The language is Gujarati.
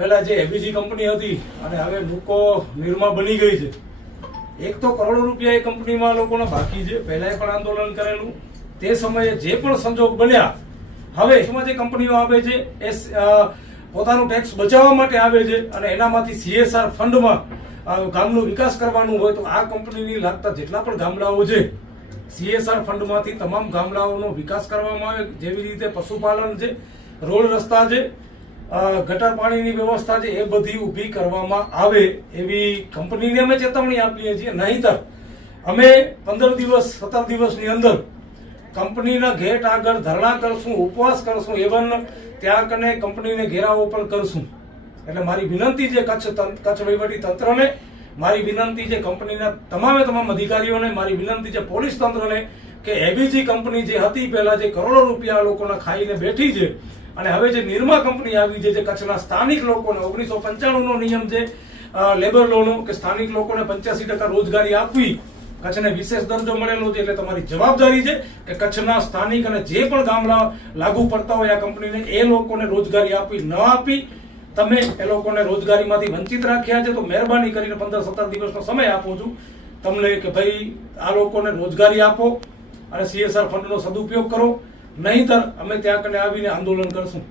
પહેલા જે એબીજી કંપની હતી અને હવે નુકો નિરમા બની ગઈ છે. એક તો કરોડો રૂપિયા એ કંપનીમાં લોકોના બાકી છે. પહેલાએ પણ આંદોલન કરેલું. તે સમયે જે પણ સંજોગ બન્યા, હવે એમાં જે કંપનીઓ આવે છે, એ પોતાનું ટેક્સ બચાવવા માટે આવે છે અને એનામાંથી સીએસઆર ફંડમાં ગામનો વિકાસ કરવાનું હોય તો આ કંપનીની લાગતા જેટલા પણ ગામડાઓ છે સીએસઆર ફંડમાંથી તમામ ગામડાઓનો વિકાસ કરવામાં આવે. જેવી રીતે પશુપાલન છે, રોડ રસ્તા છે ગટર પાણીની વ્યવસ્થા છે એ બધી ઊભી કરવામાં આવે એવી કંપનીને અમે ચેતવણી આપીએ છીએ. નહીંતર અમે પંદર દિવસ, સત્તર દિવસની અંદર કંપનીના ગેટ આગળ ધરણા કરશું, ઉપવાસ કરશું એવન ત્યાં કને કંપનીને ઘેરાવો પણ કરશું. એટલે મારી વિનંતી છે કચ્છ કચ્છ વહીવટી તંત્રને, મારી વિનંતી છે કંપનીના તમામે તમામ અધિકારીઓને, મારી વિનંતી છે પોલીસ તંત્રને કે એબીજી કંપની જે હતી, પહેલા જે કરોડો રૂપિયા લોકોના ખાઈને બેઠી છે અને હવે જે નિર્મા કંપની આવી છે, જે કચ્છના સ્થાનિક લોકોને, ઓગણીસો પંચાણું નિયમ છે લેબર લોનો કે સ્થાનિક લોકોને પંચ્યાસી ટકા રોજગારી આપવી, કચ્છને વિશેષ દરજ્જો મળેલો છે એટલે તમારી જવાબદારી છે કે કચ્છના સ્થાનિક અને જે પણ ગામડા લાગુ પડતા હોય આ કંપનીને, એ લોકોને રોજગારી આપવી, ન આપી તમે એ લોકોને રોજગારીમાંથી વંચિત રાખ્યા છે, તો મહેરબાની કરીને પંદર સત્તર દિવસનો સમય આપો છું. તમને કે ભાઈ આ લોકોને રોજગારી આપો અને સીએસઆર ફંડનો સદુપયોગ કરો. નહીંતર અમે ત્યાં કને આવીને આંદોલન કરશું.